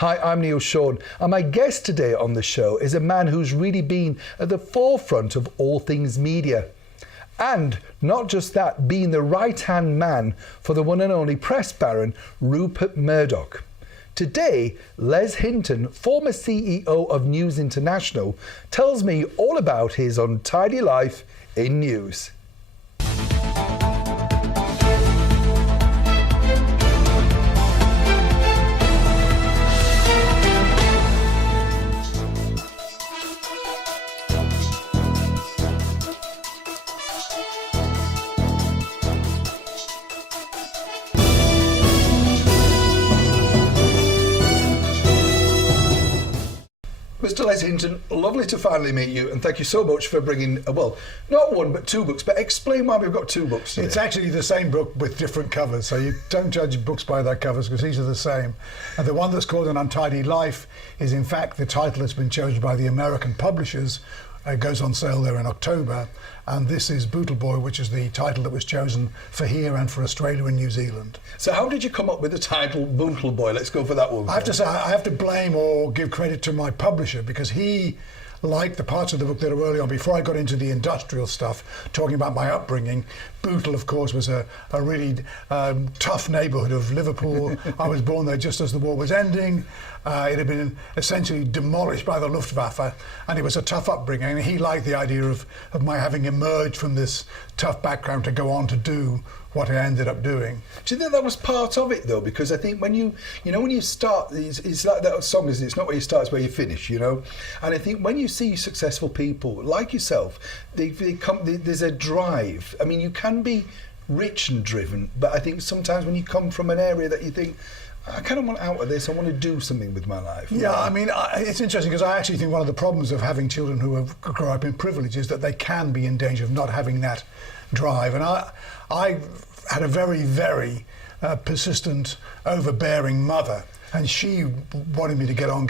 Hi, I'm Neil Sean, and my guest today on the show is a man who's really been at the forefront of all things media. And not just that, being the right-hand man for the one and only press baron, Rupert Murdoch. Today, Les Hinton, former CEO of News International, tells me all about his untidy life in news. Mr. Les Hinton, lovely to finally meet you, and thank you so much for bringing, well, not one but two books, but explain why we've got two books today. It's actually the same book with different covers, so you don't judge books by their covers because these are the same. And the one that's called An Untidy Life is in fact the title that's been chosen by the American publishers. It goes on sale there in October, and this is Bootle Boy, which is the title that was chosen for here and for Australia and New Zealand. So how did you come up with the title Bootle Boy? Let's go for that one. I have to say, I have to blame or give credit to my publisher because he liked the parts of the book that are early on, before I got into the industrial stuff, talking about my upbringing. Bootle, of course, was a really tough neighbourhood of Liverpool. I was born there just as the war was ending. It had been essentially demolished by the Luftwaffe, and it was a tough upbringing. And he liked the idea of my having emerged from this tough background to go on to do what I ended up doing. Do you think that was part of it, though? Because I think when you start, it's like that song, isn't it? It's not where you start, it's where you finish, you know? And I think when you see successful people like yourself, there's a drive. I mean, you can be rich and driven, but I think sometimes when you come from an area that you think, I kind of want out of this, I want to do something with my life. Yeah, I mean, it's interesting because I actually think one of the problems of having children who have grown up in privilege is that they can be in danger of not having that drive. And I had a very, very persistent, overbearing mother, and she wanted me to get on.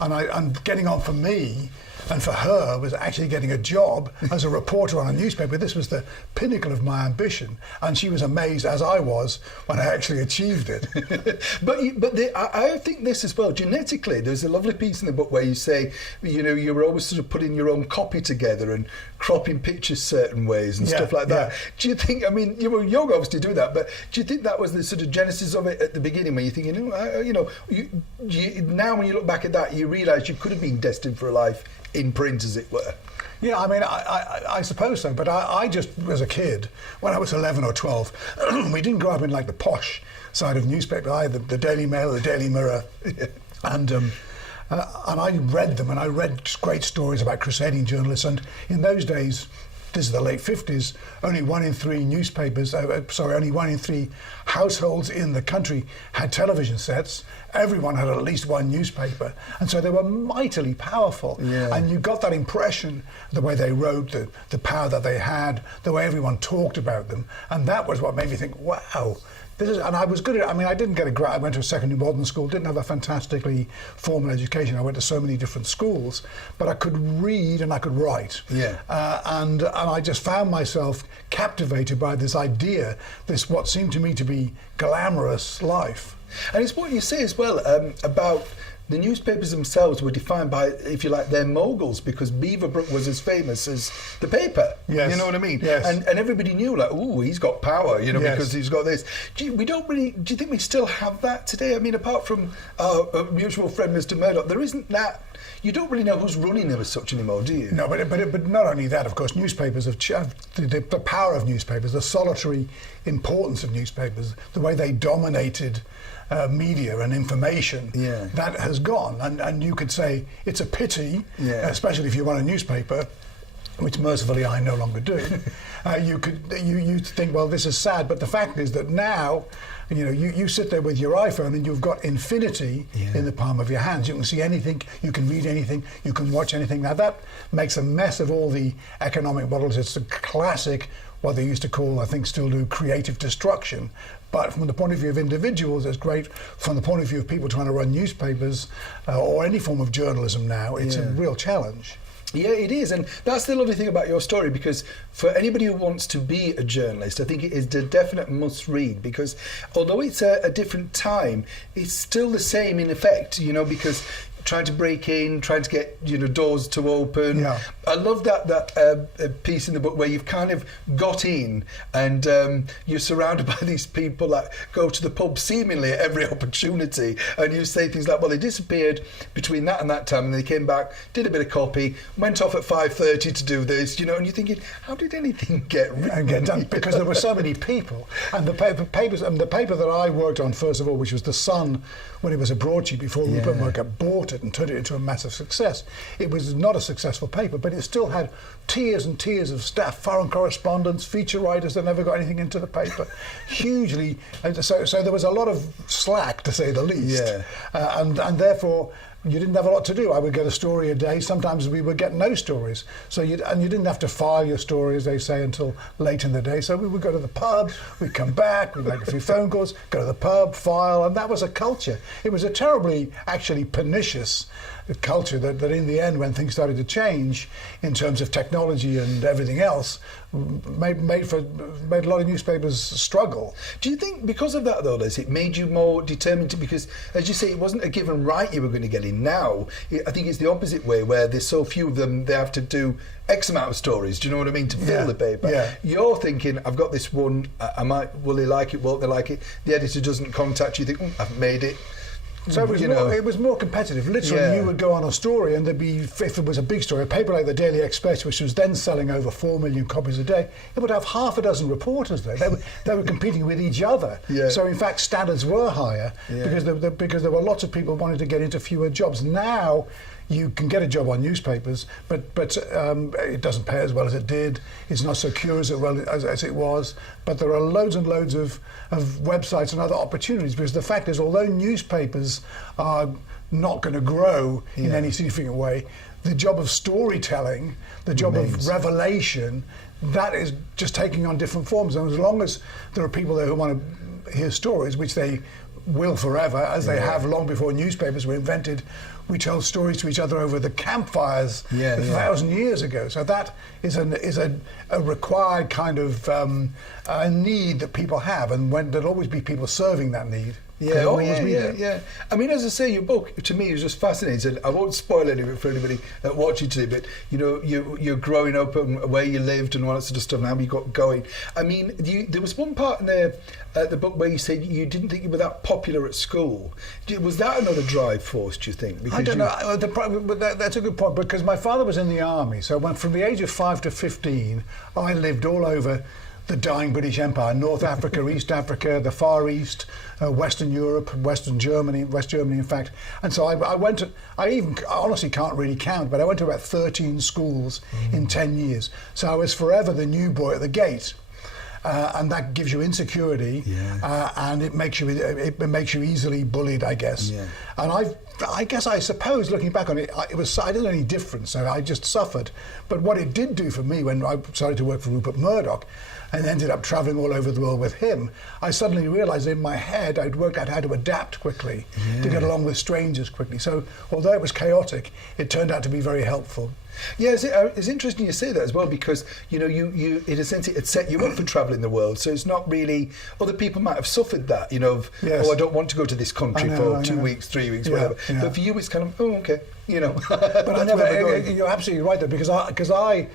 And getting on for me and for her was actually getting a job as a reporter on a newspaper. This was the pinnacle of my ambition, and she was amazed, as I was, when I actually achieved it. I think this as well, genetically, there's a lovely piece in the book where you say, you know, you were always sort of putting your own copy together and cropping pictures certain ways and stuff like that. Yeah. Do you think, I mean, you were young obviously to do that, but do you think that was the sort of genesis of it at the beginning, where you're thinking, now when you look back at that, you realise you could have been destined for a life in print, as it were? Yeah, I mean, I suppose so, but I just, as a kid, when I was 11 or 12, we didn't grow up in like the posh side of newspaper either, the Daily Mail, the Daily Mirror, and I read them, and I read great stories about crusading journalists, and in those days, this is the late 50s, only one in three households in the country had television sets. Everyone had at least one newspaper, and so they were mightily powerful. Yeah. And you got that impression, the way they wrote, the power that they had, the way everyone talked about them, and that was what made me think, wow. And I was good at it. I mean, I didn't get a grad. I went to a secondary modern school, didn't have a fantastically formal education. I went to so many different schools, but I could read and I could write. Yeah. And I just found myself captivated by this idea, this what seemed to me to be glamorous life. And it's what you say as well about the newspapers themselves were defined by, if you like, their moguls, because Beaverbrook was as famous as the paper. Yes. You know what I mean? Yes. And everybody knew, like, ooh, he's got power, you know, yes, because he's got this. Do you think we still have that today? I mean, apart from our mutual friend, Mr. Murdoch, there isn't that. You don't really know who's running them as such anymore, do you? No, but not only that, of course, newspapers have the power of newspapers, the solitary importance of newspapers, the way they dominated media and information, that has gone. And you could say it's a pity, especially if you run a newspaper, which mercifully I no longer do. You think, well, this is sad, but the fact is that now, you know, you sit there with your iPhone and you've got infinity in the palm of your hands. You can see anything, you can read anything, you can watch anything. Now that makes a mess of all the economic models. It's a classic, what they used to call, I think still do, creative destruction. But from the point of view of individuals, it's great. From the point of view of people trying to run newspapers or any form of journalism now, it's a real challenge. Yeah, it is. And that's the lovely thing about your story, because for anybody who wants to be a journalist, I think it is a definite must read, because although it's a different time, it's still the same in effect, you know, because trying to break in, trying to get, you know, doors to open. Yeah. I love that piece in the book where you've kind of got in and you're surrounded by these people that go to the pub seemingly at every opportunity, and you say things like, well, they disappeared between that and that time and they came back, did a bit of copy, went off at 5:30 to do this, you know, and you're thinking, how did anything get written? And get done? Because there were so many people. And the paper that I worked on, first of all, which was The Sun, when it was a broadsheet before Rupert Murdoch bought it and turned it into a massive success. It was not a successful paper, but it still had tiers and tiers of staff, foreign correspondents, feature writers that never got anything into the paper. Hugely. So there was a lot of slack, to say the least. Yeah. And therefore, you didn't have a lot to do. I would get a story a day. Sometimes we would get no stories. So you didn't have to file your story, as they say, until late in the day. So we would go to the pub, we'd come back, we'd make a few phone calls, go to the pub, file, and that was a culture. It was a terribly, actually pernicious culture that in the end, when things started to change in terms of technology and everything else, made a lot of newspapers struggle. Do you think because of that, though, Liz, it made you more determined to, because, as you say, it wasn't a given right you were going to get in. Now, I think it's the opposite way, where there's so few of them, they have to do X amount of stories, do you know what I mean, to fill the paper. Yeah. You're thinking, I've got this one, will they like it, won't they like it? The editor doesn't contact you, you think, I've made it. So it was more competitive. Literally, you would go on a story and there'd be, if it was a big story, a paper like the Daily Express, which was then selling over 4 million copies a day, it would have half a dozen reporters there. They were competing with each other. Yeah. So in fact, standards were higher because there were lots of people wanting to get into fewer jobs. Now, you can get a job on newspapers, but it doesn't pay as well as it did. It's not so secure as it was. But there are loads and loads of websites and other opportunities, because the fact is, although newspapers are not going to grow in any significant way, the job of storytelling, the job of revelation, that is just taking on different forms. And as long as there are people there who want to hear stories, which they will forever, as they have long before newspapers were invented, we told stories to each other over the campfires 1,000 years ago. So that is a required kind of a need that people have, and there'll always be people serving that need. Yeah, I mean, as I say, your book to me is just fascinating. I won't spoil any of it for anybody watching today, but you know, you're growing up and where you lived and all that sort of stuff, and how you got going. I mean, there was one part in the book where you said you didn't think you were that popular at school. Was that another drive force, do you think? Because I don't know. That's a good point, because my father was in the army. So from the age of 5 to 15, I lived all over the dying British Empire, North Africa, East Africa, the Far East, Western Europe, West Germany, in fact. And so I honestly can't really count, but I went to about 13 schools in 10 years. So I was forever the new boy at the gate. And that gives you insecurity, and it makes you easily bullied, I guess. Yeah. And I suppose, looking back on it, I didn't know any difference, so I just suffered. But what it did do for me when I started to work for Rupert Murdoch, and ended up travelling all over the world with him, I suddenly realised in my head I'd worked out how to adapt quickly, to get along with strangers quickly. So although it was chaotic, it turned out to be very helpful. Yeah, it's interesting you say that as well, because you know, you in a sense it set you up for travelling the world. So it's not really, other people might have suffered that, you know, I don't want to go to this country for 2 weeks, 3 weeks, whatever. Yeah. But for you, it's kind of okay, you know. But you're absolutely right there, because I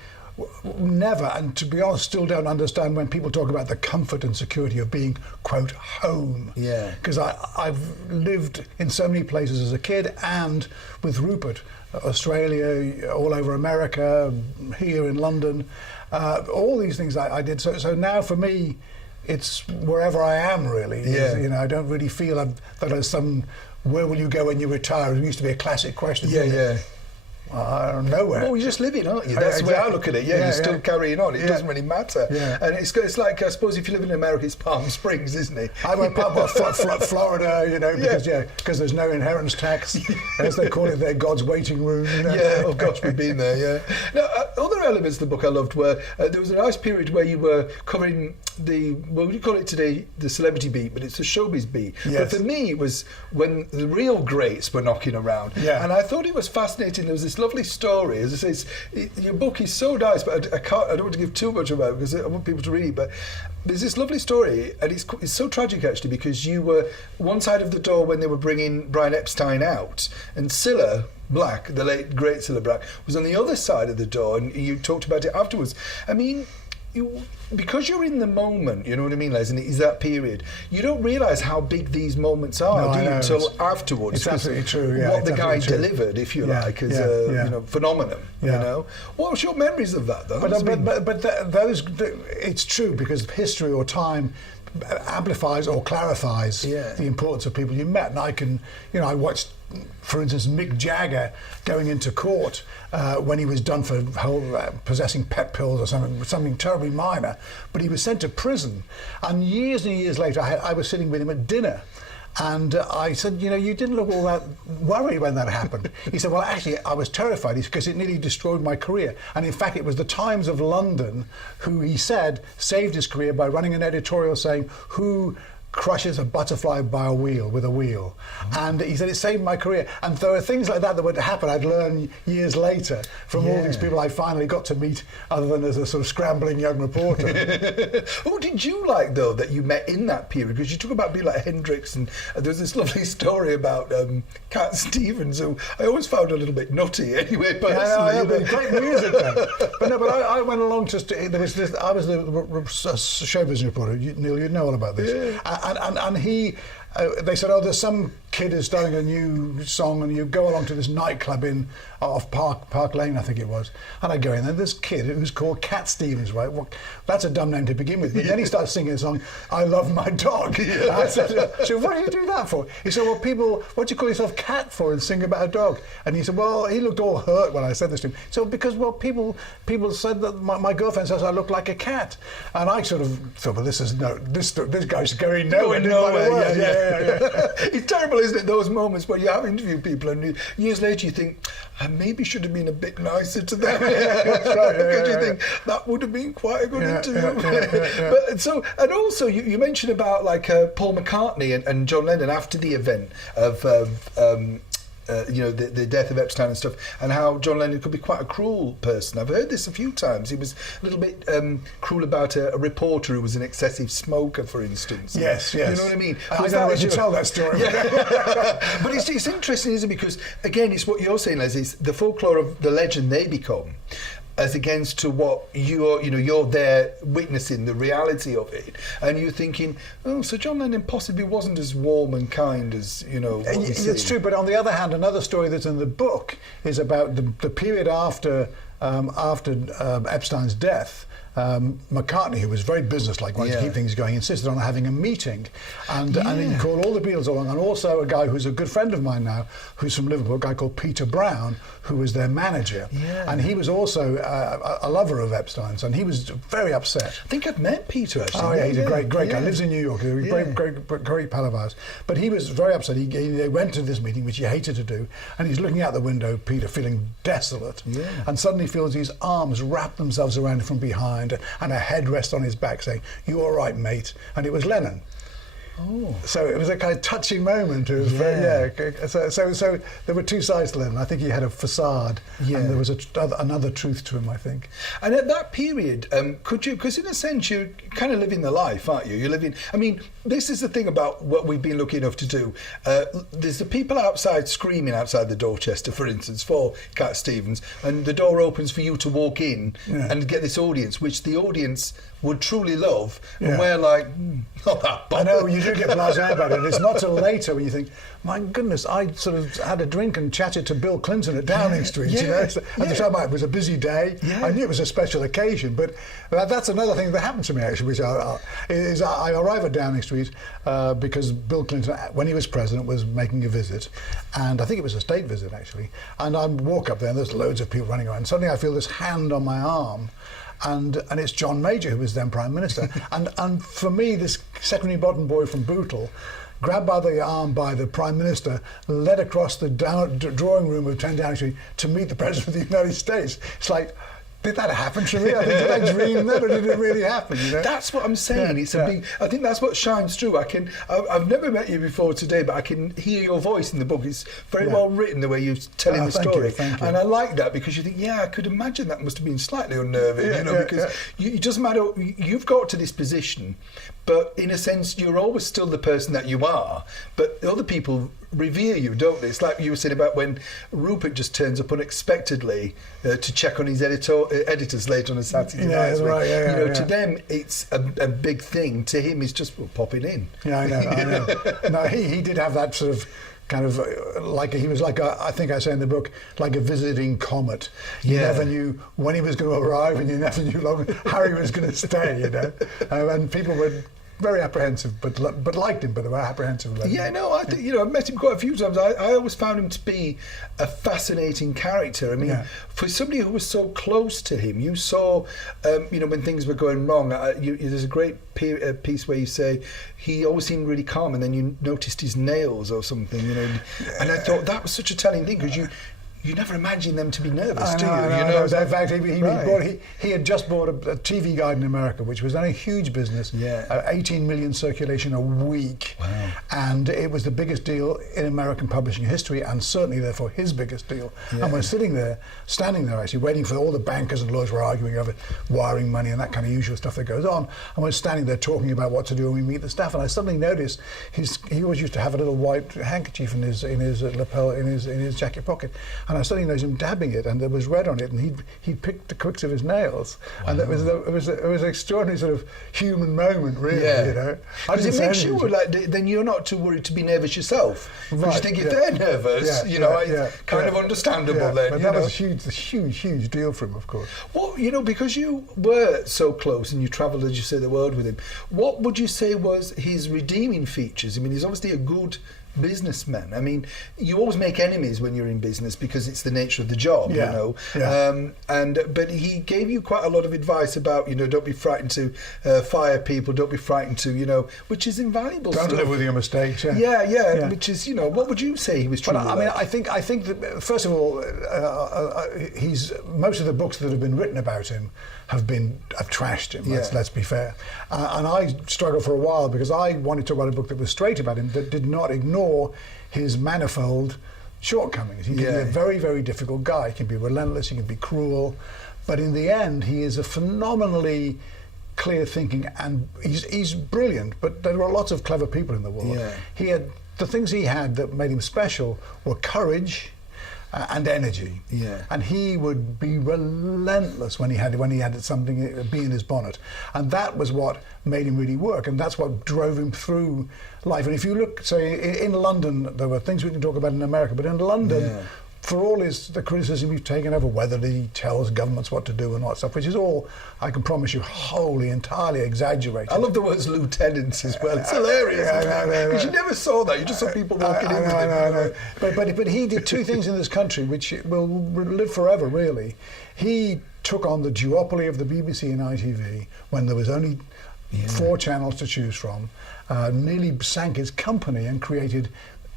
never, and to be honest, still don't understand when people talk about the comfort and security of being, quote, home. Yeah. Because I've lived in so many places as a kid, and with Rupert, Australia, all over America, here in London, all these things I did. So now for me, it's wherever I am, really. Yeah. You know, I don't really feel that there's some, where will you go when you retire? It used to be a classic question. Yeah. I don't know where. Well, you're just living, aren't you? That's the way I look at it. Yeah, you're still carrying on. It doesn't really matter. Yeah. And it's like, I suppose if you live in America, it's Palm Springs, isn't it? I went Florida, you know, because there's no inheritance tax, as they call it there, God's waiting room. You know? Yeah, oh gosh, we've been there, yeah. Now, other elements of the book I loved were, there was a nice period where you were covering well, we call it today the celebrity beat, but it's the showbiz beat. Yes. But for me, it was when the real greats were knocking around. Yeah. And I thought it was fascinating. There was this lovely story. As I say, your book is so nice, but I don't want to give too much about it because I want people to read it. But there's this lovely story, and it's so tragic actually, because you were one side of the door when they were bringing Brian Epstein out, and Cilla Black, the late great Cilla Black, was on the other side of the door, and you talked about it afterwards. I mean, because you're in the moment, you know what I mean, Les, and it is that period, you don't realise how big these moments are, do you, until afterwards. It's absolutely true, yeah. What the guy delivered, if you like, is a you know, phenomenon, you know. What's your memories of that, though? It's true, because history or time amplifies or clarifies the importance of people you met. And I watched, for instance, Mick Jagger going into court when he was done for possessing pet pills or something terribly minor, but he was sent to prison. And years later, I was sitting with him at dinner. And I said, you didn't look all that worried when that happened. He said, well, actually, I was terrified because it nearly destroyed my career. And in fact, it was the Times of London who, he said, saved his career by running an editorial saying, who crushes a butterfly with a wheel. And he said, it saved my career. And there were things like that would happen. I'd learn years later from all these people I finally got to meet, other than as a sort of scrambling young reporter. What did you like, though, that you met in that period? Because you talk about people like Hendrix, and there's this lovely story about Cat Stevens, who I always found a little bit nutty anyway, personally. Great music then. But I went along to, I was the showbiz reporter. Neil, you know all about this. Yeah. And he, they said, there's some kid who's starting a new song, and you go along to this nightclub off Park Lane, I think it was. And I go in there, this kid who's called Cat Stevens, right? Well, that's a dumb name to begin with. But then he starts singing a song, I Love My Dog. I said, so what do you do that for? He said, well, people, what do you call yourself Cat for, and sing about a dog? And he said, well, he looked all hurt when I said this to him. So because, well, people said that my girlfriend says I look like a cat. And I sort of thought, well, this guy's going nowhere. Yeah. It's terrible, isn't it, those moments where you have interviewed people and years later you think, I maybe should have been a bit nicer to them. That's right. Because you think that would have been quite a good interview. But so, and also you mentioned about like Paul McCartney and John Lennon after the event of the death of Epstein and stuff, and how John Lennon could be quite a cruel person. I've heard this a few times. He was a little bit cruel about a reporter who was an excessive smoker, for instance. Yes. You know what I mean? I don't know if you tell that story. Yeah. But it's interesting, isn't it? Because, again, it's what you're saying, Les, is the folklore of the legend they become, as against to what you're there witnessing the reality of it, and you're thinking, so John Lennon possibly wasn't as warm and kind as It's true, but on the other hand, another story that's in the book is about the period after Epstein's death. McCartney, who was very businesslike, wanted to keep things going, insisted on having a meeting, and he called all the Beatles along, and also a guy who's a good friend of mine now, who's from Liverpool, a guy called Peter Brown, who was their manager, and he was also a lover of Epstein's, and he was very upset. I think I've met Peter, actually. Oh yeah, he's a great guy. Lives in New York. He's a great pal of ours. But he was very upset. They went to this meeting, which he hated to do, and he's looking out the window, Peter, feeling desolate, and suddenly feels his arms wrap themselves around him from behind, and a head rests on his back saying, "You all right, mate?" And it was Lennon. Oh. So it was a kind of touching moment. It was So there were two sides to Lennon. I think he had a facade, and there was another truth to him, I think. And at that period, could you? Because in a sense, you're kind of living the life, aren't you? You're living. I mean, this is the thing about what we've been lucky enough to do. There's the people outside screaming outside the Dorchester, for instance, for Cat Stevens, and the door opens for you to walk in and get this audience, which the audience would truly love, and we're like, not that bothered. I know, you do get blasé about it. It's not till later when you think, my goodness, I sort of had a drink and chatted to Bill Clinton at Downing Street. At the time, it was a busy day. I knew it was a special occasion, but that's another thing that happened to me, actually, which I arrive at Downing Street because Bill Clinton, when he was president, was making a visit, and I think it was a state visit, actually, and I walk up there, and there's loads of people running around, and suddenly I feel this hand on my arm, and it's John Major, who was then Prime Minister. and for me, this secondary bottom boy from Bootle, grabbed by the arm by the Prime Minister, led across the drawing room of 10 Downing Street to meet the President of the United States. It's like, did that happen to me? Did I dream that, or did it really happen? You know? That's what I'm saying. It's a big. I think that's what shines through. I've never met you before today, but I can hear your voice in the book. It's very well written the way you're telling the story, thank you. And I like that because you think, I could imagine that must have been slightly unnerving, because it doesn't matter. You've got to this position, but in a sense, you're always still the person that you are. But other people revere you, don't they? It's like you were saying about when Rupert just turns up unexpectedly to check on his editors late on a Saturday night. To them it's a big thing. To him, it's just popping in. Yeah, I know. No, he did have that sort of kind of he was like I think I say in the book, like a visiting comet. You never knew when he was going to arrive, and you never knew how he was going to stay. And people were very apprehensive, but liked him, but they were apprehensive. I think I've met him quite a few times. I always found him to be a fascinating character. I mean, for somebody who was so close to him, you saw, when things were going wrong. There's a great piece where you say he always seemed really calm, and then you noticed his nails or something, And I thought that was such a telling thing, because you never imagine them to be nervous, do you? In fact, he had just bought a TV guide in America, which was then a huge business. 18 million circulation a week. Wow. And it was the biggest deal in American publishing history, and certainly therefore his biggest deal. And we're standing there actually, waiting for all the bankers and lawyers were arguing over wiring money and that kind of usual stuff that goes on. And we're standing there talking about what to do, and we meet the staff, and I suddenly noticed he always used to have a little white handkerchief in his lapel, in his jacket pocket. And I suddenly noticed him dabbing it, and there was red on it, and he'd picked the quicks of his nails. Wow. And it was an extraordinary sort of human moment, really. Because it makes you then you're not too worried to be nervous yourself. Because you think if they're nervous, it's kind of understandable then. But that was a huge deal for him, of course. Well, because you were so close and you travelled, as you say, the world with him, what would you say was his redeeming features? I mean, he's obviously a good businessman. I mean, you always make enemies when you're in business because it's the nature of the job, but he gave you quite a lot of advice about, don't be frightened to fire people, don't be frightened to, which is invaluable. Don't live with your mistakes. Which is, what would you say he was truly I mean, I think that first of all, most of the books that have been written about him have trashed him. Let's be fair. And I struggled for a while because I wanted to write a book that was straight about him, that did not ignore his manifold shortcomings. He can be a very, very difficult guy. He can be relentless, he can be cruel, but in the end he is a phenomenally clear thinking, and he's brilliant, but there are lots of clever people in the world. The things he had that made him special were courage and energy, and he would be relentless when he had something be in his bonnet, and that was what made him really work, and that's what drove him through life. And if you look, say, in London, there were things we can talk about in America, but in London, for all the criticism he's taken over, whether he tells governments what to do and what stuff, which is all, I can promise you, wholly, entirely exaggerated. I love the words lieutenants as well. It's hilarious. Because you never saw that. You just saw people walking in with him. But he did two things in this country which will live forever, really. He took on the duopoly of the BBC and ITV when there was only 4 channels to choose from, nearly sank his company and created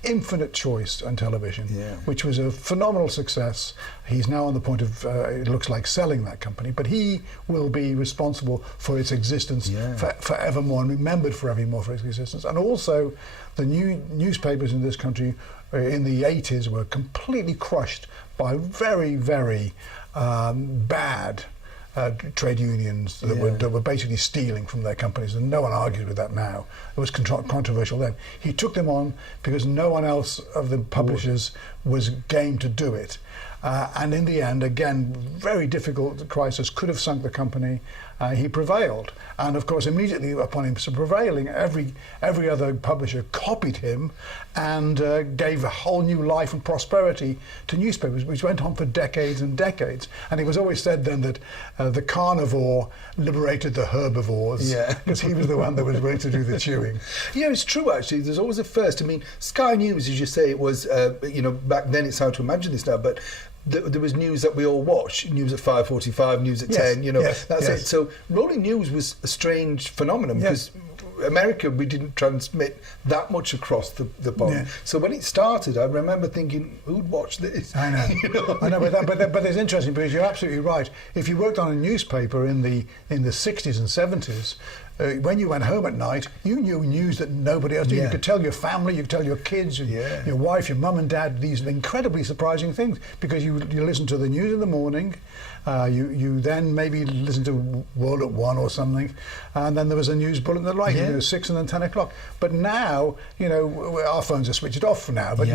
infinite choice on television, which was a phenomenal success. He's now on the point of, it looks like, selling that company, but he will be responsible for its existence forevermore, and remembered forevermore for its existence. And also, the newspapers in this country in the 80s were completely crushed by very, very bad trade unions that were basically stealing from their companies, and no one argues with that now. It was controversial then. He took them on because no one else of the publishers was game to do it. And in the end, again, very difficult crisis, could have sunk the company. He prevailed, and of course immediately upon him prevailing, every other publisher copied him and gave a whole new life and prosperity to newspapers, which went on for decades and decades. And it was always said then that the carnivore liberated the herbivores, because he was the one that was willing to do the chewing. It's true actually. There's always a first. I mean, Sky News, as you say, it was back then. It's hard to imagine this now, but there was news that we all watch, news at 5:45, news at 10, that's it. So rolling news was a strange phenomenon because America, we didn't transmit that much across the pond. Yeah. So when it started, I remember thinking, who'd watch this? I know. You know? I know, but it's interesting because you're absolutely right. If you worked on a newspaper in the 60s and 70s, when you went home at night, you knew news that nobody else knew. Yeah. You could tell your family, you could tell your kids, your wife, your mum and dad, these incredibly surprising things, because you listen to the news in the morning, you then maybe listen to World at 1 or something, and then there was a news bulletin at night, 6 and then 10 o'clock. But now, our phones are switched off for now, but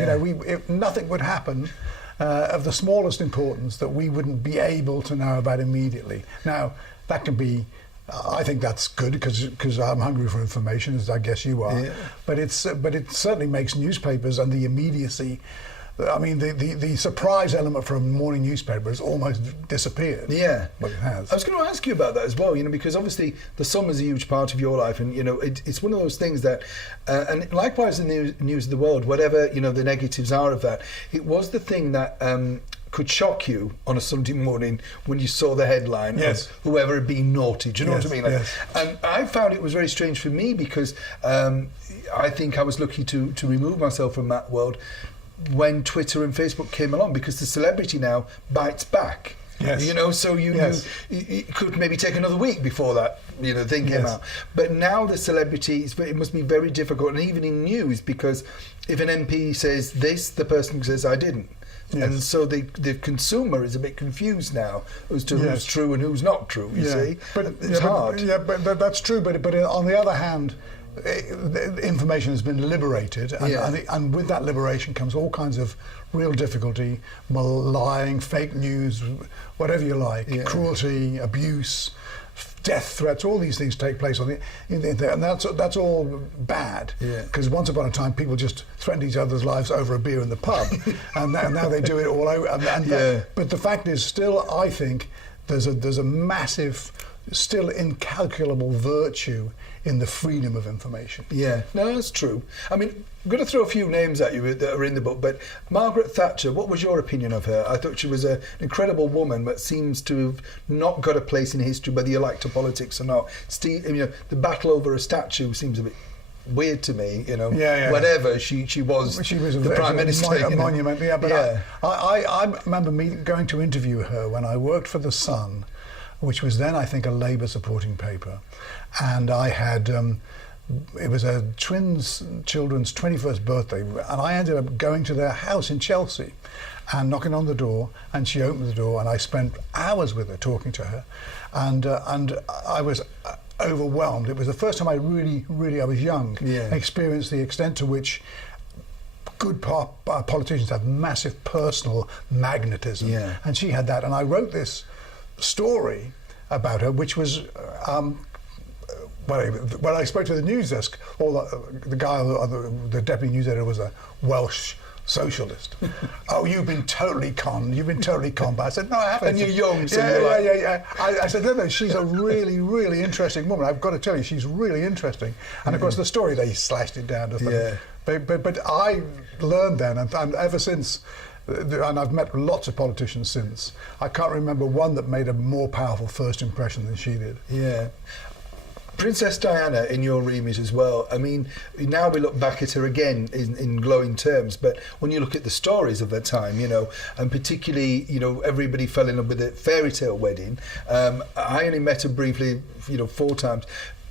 nothing would happen of the smallest importance that we wouldn't be able to know about immediately. Now, that can be, I think that's good because I'm hungry for information, as I guess you are. Yeah. But it certainly makes newspapers and the immediacy. I mean, the surprise element from morning newspaper has almost disappeared. Yeah, but it has. I was going to ask you about that as well. Because obviously the summer is a huge part of your life, and it's one of those things that, and likewise in the news of the world, whatever the negatives are of that, it was the thing that. Could shock you on a Sunday morning when you saw the headline of whoever had been naughty. Do you know what I mean? Yes. And I found it was very strange for me because I think I was lucky to remove myself from that world when Twitter and Facebook came along, because the celebrity now bites back. Yes. So you could maybe take another week before that thing came out. But now the celebrity, it must be very difficult, and even in news, because if an MP says this, the person says I didn't. Yes. And so the consumer is a bit confused now as to who's true and who's not true, you see. But it's hard. But that's true. But on the other hand, information has been liberated, and with that liberation comes all kinds of real difficulty, lying, fake news, whatever you like, cruelty, abuse, death threats. All these things take place on the internet, and that's all bad. Because once upon a time, people just threatened each other's lives over a beer in the pub, and now they do it all over. But the fact is, still, I think there's a massive, still incalculable virtue in the freedom of information. Yeah, no, that's true. I mean, I'm going to throw a few names at you that are in the book, but Margaret Thatcher, what was your opinion of her? I thought she was an incredible woman, but seems to have not got a place in history, whether you like to politics or not. The battle over a statue seems a bit weird to me, whatever, she was the Prime Minister. A monument, but I remember me going to interview her when I worked for The Sun, which was then, I think, a Labour supporting paper. And I had, it was a twins' children's 21st birthday, and I ended up going to their house in Chelsea and knocking on the door, and she opened the door, and I spent hours with her, talking to her. And I was overwhelmed. It was the first time I really, I was young, experienced the extent to which good politicians have massive personal magnetism. And she had that. And I wrote this story about her, which was when I spoke to the news desk, the guy, the deputy news editor, was a Welsh socialist. Oh, you've been totally conned. But I said, no, I haven't. And you're young, so I said, no, she's a really interesting woman. I've got to tell you, she's really interesting. And of course, the story, they slashed it down to things. But I learned then, and ever since, and I've met lots of politicians since, I can't remember one that made a more powerful first impression than she did. Yeah. Princess Diana in your remit as well. I mean, now we look back at her again in glowing terms, but when you look at the stories of that time, and particularly, everybody fell in love with the fairy tale wedding. I only met her briefly, 4 times.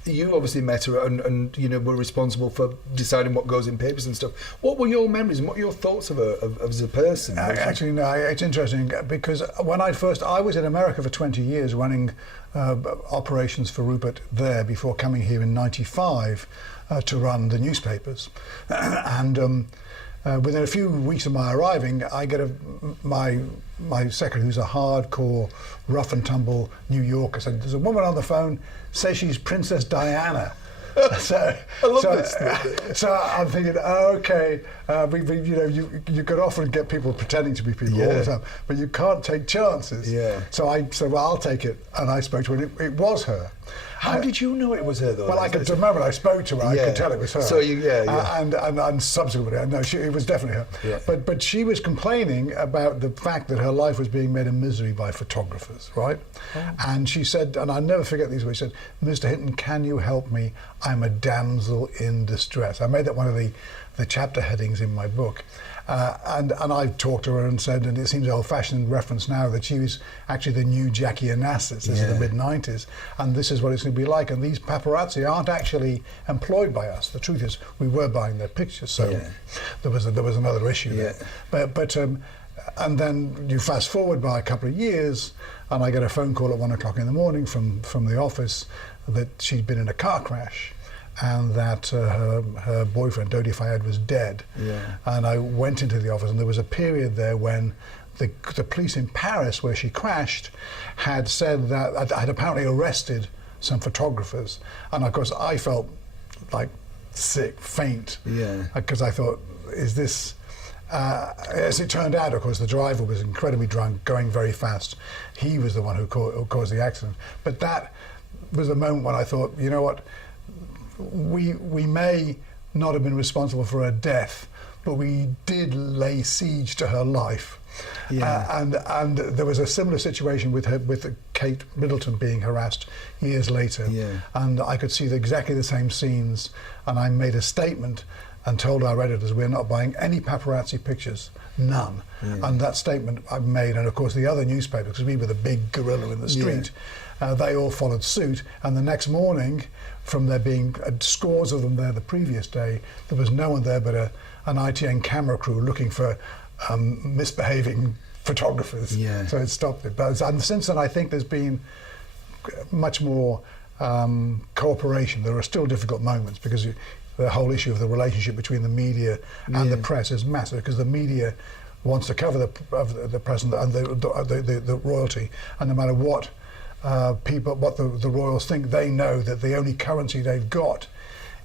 You obviously met her and were responsible for deciding what goes in papers and stuff. What were your memories and what were your thoughts of her as a person? Actually, no, it's interesting because when I was in America for 20 years running operations for Rupert there before coming here in '95 to run the newspapers. And within a few weeks of my arriving, I get my secretary, who's a hardcore, rough and tumble New Yorker, said, there's a woman on the phone, says she's Princess Diana. I love this. So I'm thinking, okay, you could often get people pretending to be people all the time, but you can't take chances. So I said, well, I'll take it, and I spoke to her, and it was her. How did you know it was her, though? Well, I could remember I spoke to her. I could tell it was her. So and subsequently, no, it was definitely her. Yeah. But she was complaining about the fact that her life was being made a misery by photographers, right? Oh. And she said, and I'll never forget these words. She said, "Mr. Hinton, can you help me? I'm a damsel in distress." I made that one of the chapter headings in my book. And I've talked to her and said, and it seems old-fashioned reference now, that she was actually the new Jackie Onassis. This is the mid-90s, and this is what it's going to be like. And these paparazzi aren't actually employed by us. The truth is, we were buying their pictures, so there was another issue there. But and then you fast forward by a couple of years, and I get a phone call at 1 o'clock in the morning from the office that she'd been in a car crash, and that her boyfriend, Dodi Fayed, was dead. Yeah. And I went into the office, and there was a period there when the police in Paris, where she crashed, had said that had apparently arrested some photographers. And of course, I felt like sick, faint, because I thought, is this... as it turned out, of course, the driver was incredibly drunk, going very fast. He was the one who caused the accident. But that was the moment when I thought, you know what, we may not have been responsible for her death, but we did lay siege to her life. And there was a similar situation with Kate Middleton being harassed years later. And I could see exactly the same scenes, and I made a statement and told our editors, we're not buying any paparazzi pictures, none. And that statement I made, and of course the other newspapers, because we were the big gorilla in the street, they all followed suit. And the next morning, from there being scores of them there the previous day, there was no one there but an ITN camera crew looking for misbehaving photographers. So it stopped it. But and since then, I think there's been much more cooperation. There are still difficult moments, because the whole issue of the relationship between the media and the press is massive, because the media wants to cover the press and the royalty, and no matter what the royals think, they know that the only currency they've got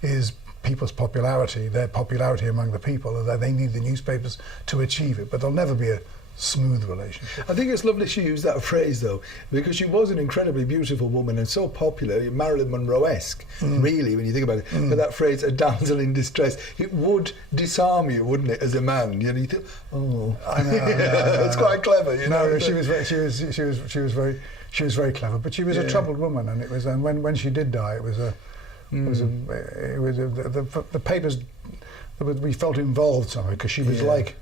is people's popularity, their popularity among the people, and that they need the newspapers to achieve it. But there'll never be a smooth relationship. I think it's lovely she used that phrase, though, because she was an incredibly beautiful woman and so popular, Marilyn Monroe-esque, really, when you think about it. But that phrase, a damsel in distress, it would disarm you, wouldn't it, as a man? You know, you think, oh, I know. It's quite clever, you know. No, she was very clever, but she was a troubled woman, and it was. And when she did die, the papers. We felt involved somehow, because she was like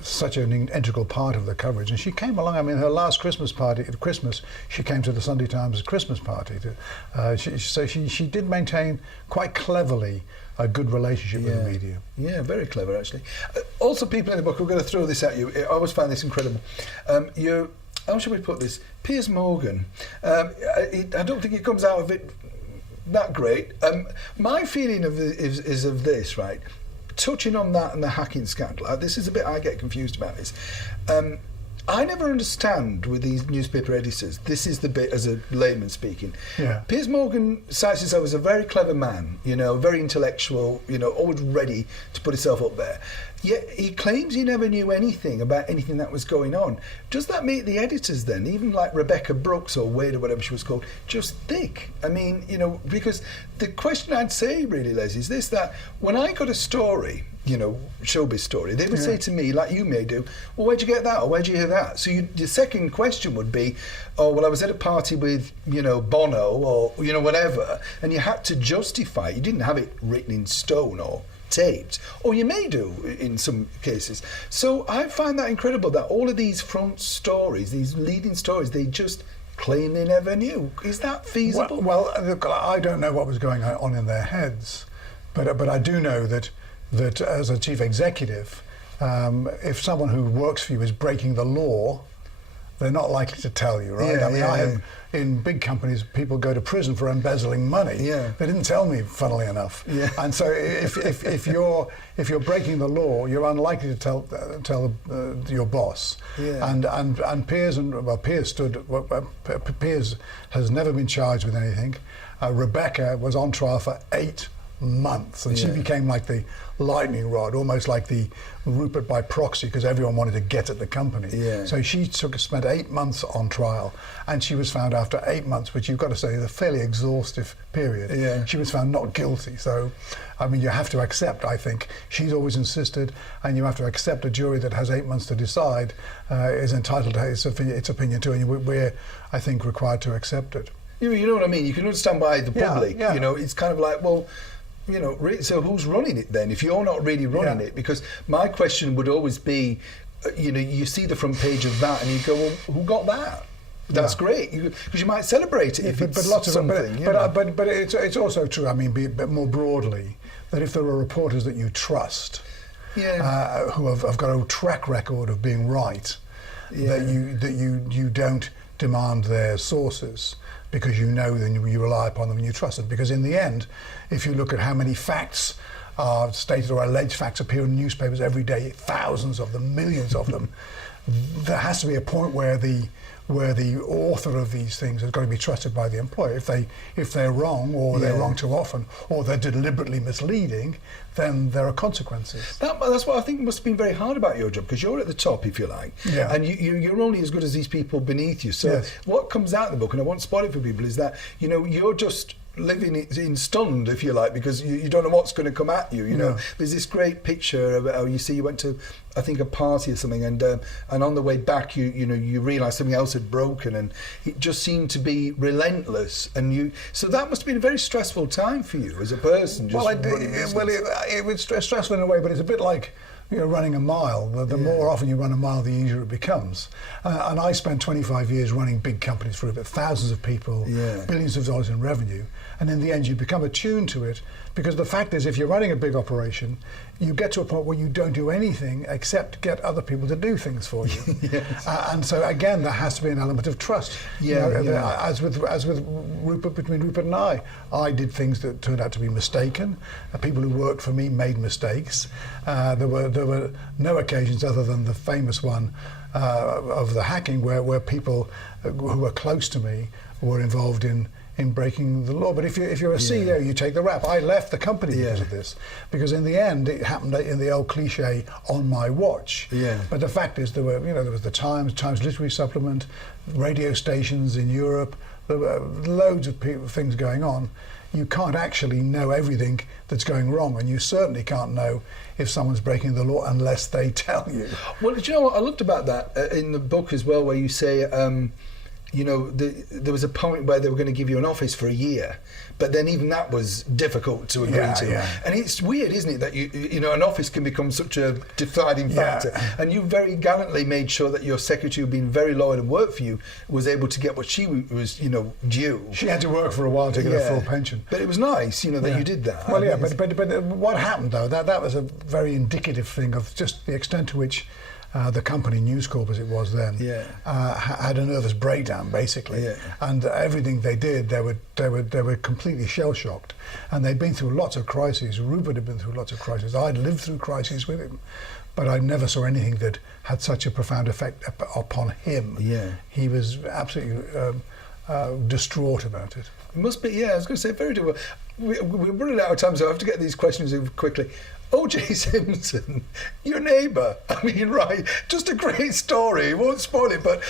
such an integral part of the coverage. And she came along. I mean, her last Christmas party at Christmas, she came to the Sunday Times Christmas party. So she did maintain quite cleverly a good relationship with the media. Yeah, very clever, actually. Also, people in the book, we're going to throw this at you. I always find this incredible. How should we put this? Piers Morgan. I don't think he comes out of it that great. My feeling is of this, right? Touching on that and the hacking scandal, this is a bit I get confused about this. I never understand with these newspaper editors, this is the bit as a layman speaking. Piers Morgan cites himself as a very clever man, you know, very intellectual, you know, always ready to put himself up there. Yet he claims he never knew anything about anything that was going on. Does that make the editors then, even like Rebecca Brooks or Wade or whatever she was called, just thick? I mean, you know, because the question I'd say really, Les, is this, that when I got a story, you know, showbiz story, they would say to me, like you may do, well, where'd you get that, or where'd you hear that? So your second question would be, oh, well, I was at a party with, you know, Bono, or, you know, whatever, and you had to justify it. You didn't have it written in stone or taped, or you may do in some cases. So I find that incredible, that all of these front stories, these leading stories, they just claim they never knew. Is that feasible? Well, I don't know what was going on in their heads, but I do know that as a chief executive, if someone who works for you is breaking the law, they're not likely to tell you, right? I mean, in big companies, people go to prison for embezzling money. They didn't tell me, funnily enough. And so if you're breaking the law, you're unlikely to tell your boss. And Piers Piers has never been charged with anything. Rebecca was on trial for 8 months, and she became like the lightning rod, almost like the Rupert by proxy, because everyone wanted to get at the company. So she spent 8 months on trial, and she was found after 8 months, which you've got to say is a fairly exhaustive period. She was found not guilty. So, I mean, you have to accept, I think, she's always insisted, and you have to accept a jury that has 8 months to decide is entitled to its opinion too, and we're, I think, required to accept it. You know what I mean? You can understand why the public, you know, it's kind of like, well, you know, so who's running it then? If you're not really running it, because my question would always be, you know, you see the front page of that and you go, well, who got that? That's great, because you might celebrate it if it's lots of something. But it's also true, I mean, but more broadly, that if there are reporters that you trust, who have got a track record of being right, that you don't demand their sources, because you know them, you rely upon them and you trust them. Because in the end, if you look at how many facts are stated or alleged facts appear in newspapers every day, thousands of them, millions of them, there has to be a point where the author of these things has got to be trusted by the employer. If they're wrong, or they're wrong too often, or they're deliberately misleading, then there are consequences. That's what I think must have been very hard about your job, because you're at the top, if you like, and you're only as good as these people beneath you. So what comes out of the book, and I won't spoil it for people, is that, you know, you're just living in stunned, if you like, because you don't know what's going to come at you. You know, there's this great picture of how you went to, I think, a party or something, and on the way back, you realise something else had broken, and it just seemed to be relentless. And so that must have been a very stressful time for you as a person. It was stressful in a way, but it's a bit like, you know, running a mile. The more often you run a mile, the easier it becomes. And I spent 25 years running big companies for about thousands of people, billions of dollars in revenue. And in the end, you become attuned to it, because the fact is, if you're running a big operation, you get to a point where you don't do anything except get other people to do things for you. And so again, there has to be an element of trust. As with Rupert, between Rupert and I did things that turned out to be mistaken. People who worked for me made mistakes. There were no occasions other than the famous one of the hacking where people who were close to me were involved in breaking the law. But if you're a CEO, you take the rap. I left the company because of this, because in the end it happened in the old cliche, on my watch. But the fact is, there was the Times Literary Supplement, radio stations in Europe. There were loads of things going on. You can't actually know everything that's going wrong, and you certainly can't know if someone's breaking the law unless they tell you. Well, do you know what I looked about that in the book as well, where you say, you know, there was a point where they were going to give you an office for a year, but then even that was difficult to agree to. And it's weird, isn't it, that you know, an office can become such a deciding factor. And you very gallantly made sure that your secretary, who'd been very loyal and worked for you, was able to get what she was, you know, due. She had to work for a while to get a full pension. But it was nice, you know, that you did that. Well, but what happened though? That was a very indicative thing of just the extent to which the company, News Corp as it was then, had a nervous breakdown basically, and everything they did, they were completely shell shocked, and they'd been through lots of crises. Rupert had been through lots of crises. I'd lived through crises with him, but I never saw anything that had such a profound effect upon him. He was absolutely distraught about it. It must be, I was going to say, very difficult. We're running out of time, so I have to get these questions in quickly. O.J. Simpson, your neighbour. I mean, right, just a great story. Won't spoil it, but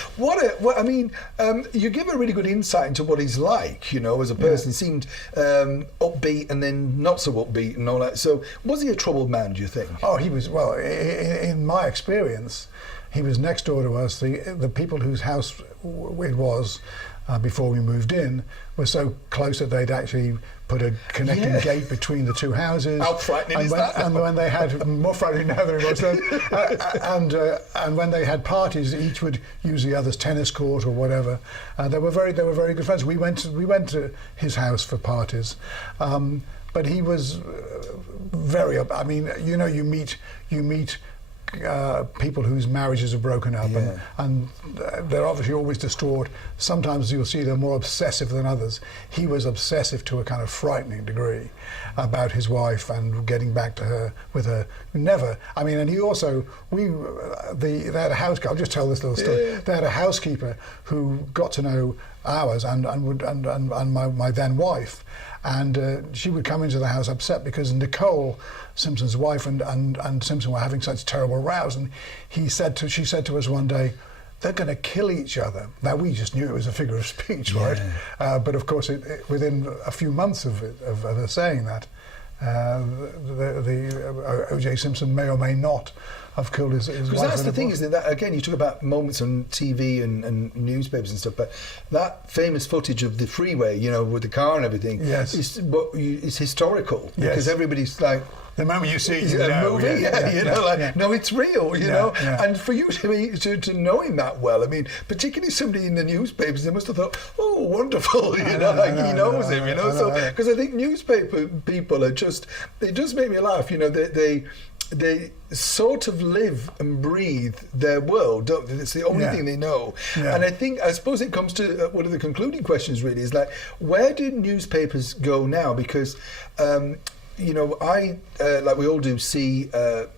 you give a really good insight into what he's like, you know, as a person. He seemed upbeat and then not so upbeat and all that. So, was he a troubled man, do you think? Oh, he was. Well, in my experience, he was next door to us. The people whose house it was before we moved in were so close that they'd actually put a connecting gate between the two houses. How frightening is that? And when they had, more frightening now than it was then, and when they had parties, each would use the other's tennis court or whatever. They were very good friends. We went to his house for parties, but he was very. I mean, you know, you meet people whose marriages are broken up, and they're obviously always distraught. Sometimes you'll see they're more obsessive than others. He was obsessive to a kind of frightening degree about his wife and getting back to her with her. Never. I mean, and he also, they had a housekeeper. I'll just tell this little story. They had a housekeeper who got to know ours and my then wife. And she would come into the house upset because Nicole, Simpson's wife, and Simpson were having such terrible rows. And she said to us one day, they're going to kill each other. Now, we just knew it was a figure of speech, right? But of course, within a few months of her saying that, O.J. Simpson may or may not have killed his wife. Because that's the thing, isn't it? That, again, you talk about moments on TV and newspapers and stuff, but that famous footage of the freeway, you know, with the car and everything, is historical. Because everybody's like... The moment you see it, you know, no, it's real, you know. And for you to know him that well, I mean, particularly somebody in the newspapers, they must have thought, oh, wonderful, he knows him, you know. So because I think newspaper people are just, they just make me laugh, you know. They sort of live and breathe their world, don't they? It's the only thing they know. And I suppose it comes to one of the concluding questions really is like, where do newspapers go now? Because you know, I, like we all do, see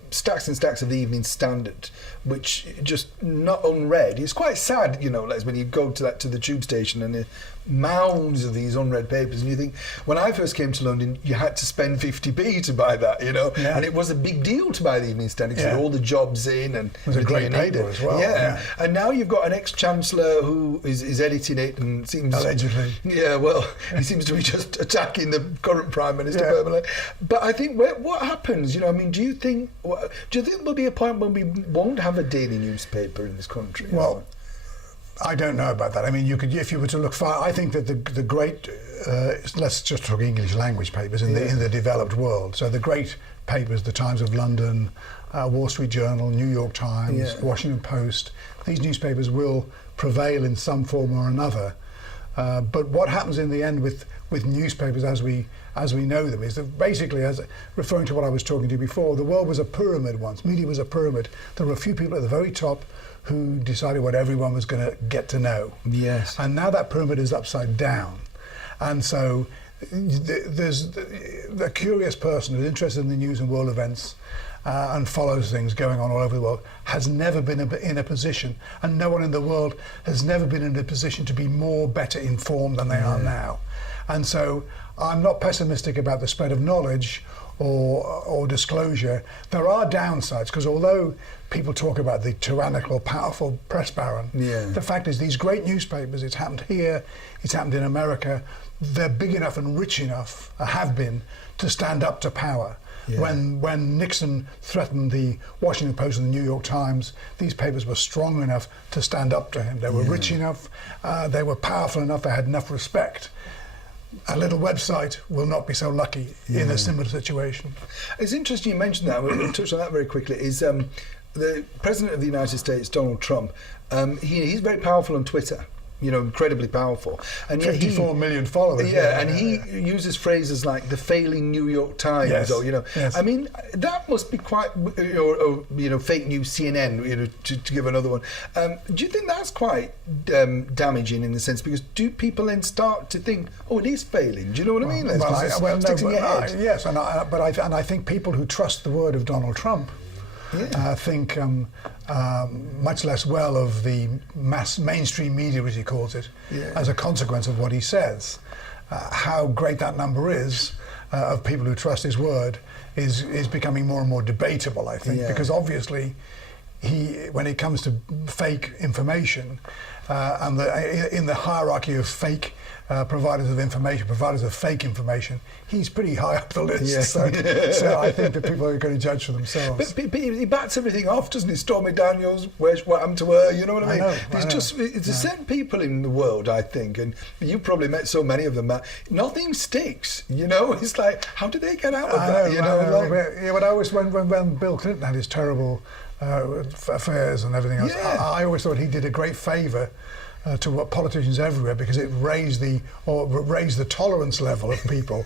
stacks and stacks of the Evening Standard, which just not unread. It's quite sad, you know, like when you go to the tube station and the mounds of these unread papers, and you think, when I first came to London, you had to spend 50p to buy that, you know, and it was a big deal to buy the Evening Standard because all the jobs in, and it was a great paper as well. And now you've got an ex-chancellor who is editing it and seems... Allegedly. Yeah, well, he seems to be just attacking the current Prime Minister permanently. But I think, what happens, you know, I mean, do you think there'll be a point when we won't have a daily newspaper in this country? Well, I don't know about that. I mean, if you were to look far, I think that the great, let's just talk English language papers in the developed world. So the great papers, the Times of London, Wall Street Journal, New York Times, Washington Post, these newspapers will prevail in some form or another. But what happens in the end with newspapers as we know them is that basically, as referring to what I was talking to before, the world was a pyramid once. Media was a pyramid. There were a few people at the very top who decided what everyone was going to get to know. Yes. And now that pyramid is upside down. And so there's the curious person who's interested in the news and world events and follows things going on all over the world has never been in a position, and no one in the world has never been in a position to be better informed than they are now. And so I'm not pessimistic about the spread of knowledge or disclosure. There are downsides, because although people talk about the tyrannical, powerful press baron, the fact is these great newspapers, it's happened here, it's happened in America, they're big enough and rich enough, have been, to stand up to power. When Nixon threatened the Washington Post and the New York Times, these papers were strong enough to stand up to him. They were rich enough, they were powerful enough, they had enough respect. A little website will not be so lucky in a similar situation. It's interesting you mentioned that. We'll touch on that very quickly. Is the President of the United States, Donald Trump, he's very powerful on Twitter. You know, incredibly powerful, and 54 million followers. And he uses phrases like the failing New York Times, or you know, I mean, that must be quite, or you know, fake news CNN, you know, to give another one. Do you think that's quite damaging in the sense, because do people then start to think, oh, it is failing? Do you know what I mean? Yes, and I think people who trust the word of Donald Trump think much less well of the mainstream media, as he calls it, as a consequence of what he says. How great that number is of people who trust his word is becoming more and more debatable, I think, because obviously when it comes to fake information and in the hierarchy of fake providers of information, providers of fake information, he's pretty high up the list. So I think that people are going to judge for themselves. But he bats everything off, doesn't he? Stormy Daniels, what happened to her? You know what I mean? There's certain people in the world, I think, and you've probably met so many of them, Matt, nothing sticks. You know, it's like, how did they get out of that? You know, but I always, when Bill Clinton had his terrible affairs and everything else, I always thought he did a great favour to politicians everywhere, because it raised the tolerance level of people.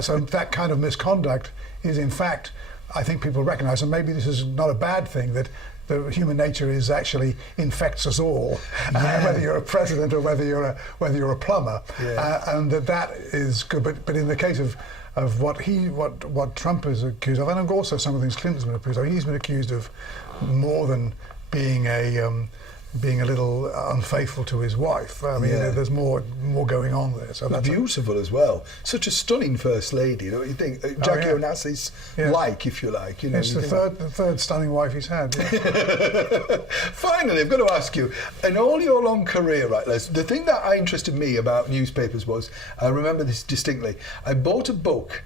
So that kind of misconduct is, in fact, I think people recognise, and maybe this is not a bad thing, that the human nature is actually infects us all, whether you're a president or whether you're a plumber, and that is good. But in the case of what Trump is accused of, and also some of the things Clinton's been accused of, he's been accused of more than being a being a little unfaithful to his wife. I mean, there's more going on there. So that's beautiful as well. Such a stunning first lady. Don't you think? Jackie Onassis like, if you like. You know, it's the third stunning wife he's had. Yeah. Finally, I've got to ask you, in all your long career, right, Les, the thing that interested me about newspapers was, I remember this distinctly, I bought a book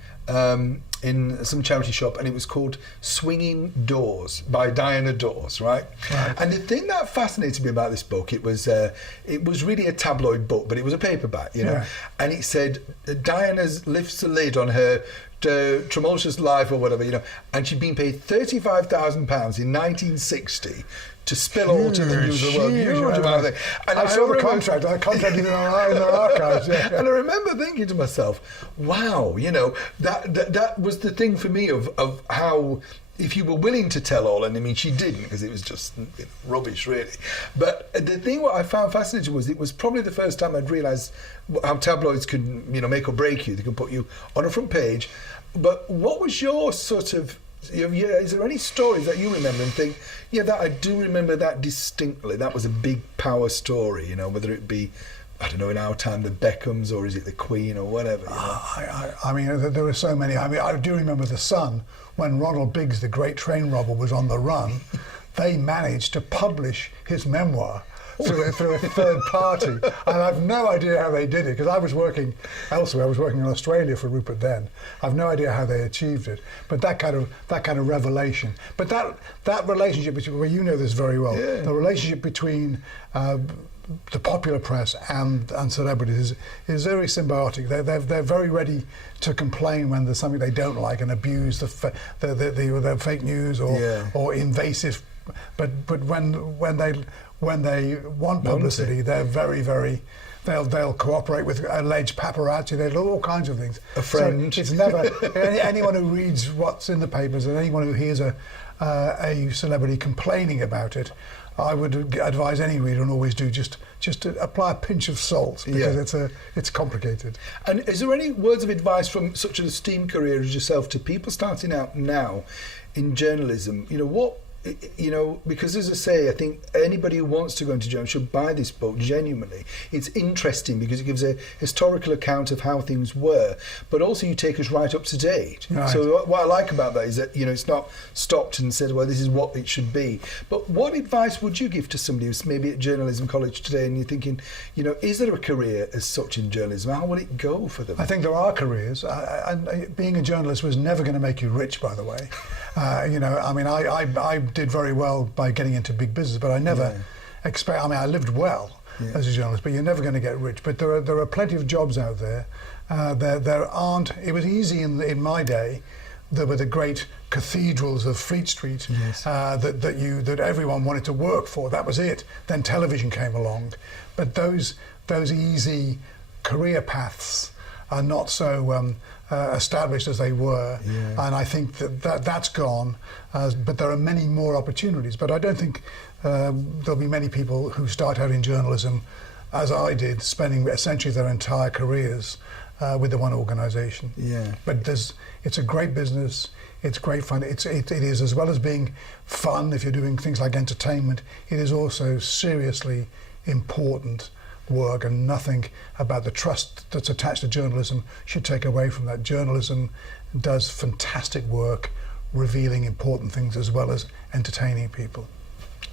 in some charity shop, and it was called Swinging Doors by Diana Dawes, right? And the thing that fascinated me about this book, it was really a tabloid book, but it was a paperback, you know, and it said Diana lifts the lid on her tumultuous life or whatever, you know, and she'd been paid £35,000 in 1960 to spill all to the news of the world. Huge amount of thing. And I saw the contract. I contracted in our archives. Yeah. And I remember thinking to myself, wow, you know, that was the thing for me of how, if you were willing to tell all, and I mean, she didn't, because it was just rubbish, really. But the thing what I found fascinating was it was probably the first time I'd realised how tabloids can, you know, make or break you. They can put you on a front page. But what was your sort of, is there any stories that you remember and think, that I do remember that distinctly? That was a big power story, you know, whether it be, I don't know, in our time, the Beckhams, or is it the Queen, or whatever. You know? I mean, there were so many. I mean, I do remember The Sun, when Ronald Biggs, the great train robber, was on the run. They managed to publish his memoir through a third party, and I've no idea how they did it, because I was working elsewhere. I was working in Australia for Rupert then. I've no idea how they achieved it, but that kind of revelation. But that relationship between, well, you know this very well, the relationship between the popular press and celebrities is very symbiotic. They're very ready to complain when there's something they don't like and abuse the fake news or invasive. But when they want publicity, they're very. They'll cooperate with alleged paparazzi. They'll do all kinds of things. A friend. So it's never anyone who reads what's in the papers and anyone who hears a celebrity complaining about it. I would advise any reader, and always do, just to apply a pinch of salt, because it's complicated. And is there any words of advice from such an esteemed career as yourself to people starting out now in journalism? You know, what, you know, because as I say, I think anybody who wants to go into journalism should buy this book genuinely. It's interesting because it gives a historical account of how things were, but also you take us right up to date. Right. So what I like about that is that, you know, it's not stopped and said, well, this is what it should be. But what advice would you give to somebody who's maybe at journalism college today and you're thinking, you know, is there a career as such in journalism? How will it go for them? I think there are careers. And being a journalist was never going to make you rich, by the way. You know, I mean, I did very well by getting into big business, but I never expect. I mean, I lived well as a journalist, but you're never going to get rich. But there are plenty of jobs out there. There aren't. It was easy in my day. There were the great cathedrals of Fleet Street that everyone wanted to work for. That was it. Then television came along, but those easy career paths are not so established as they were, and I think that's gone. But there are many more opportunities. But I don't think there'll be many people who start out in journalism, as I did, spending essentially their entire careers with the one organisation. But it's a great business. It's great fun. It is, as well as being fun, if you're doing things like entertainment, it is also seriously important work, and nothing about the trust that's attached to journalism should take away from that. Journalism does fantastic work, revealing important things as well as entertaining people.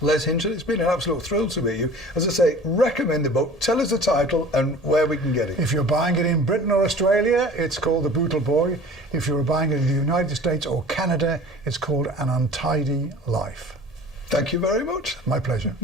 Les Hinton, it's been an absolute thrill to meet you. As I say, recommend the book. Tell us the title and where we can get it. If you're buying it in Britain or Australia, it's called The Brutal Boy. If you're buying it in the United States or Canada, it's called An Untidy Life. Thank you very much. My pleasure.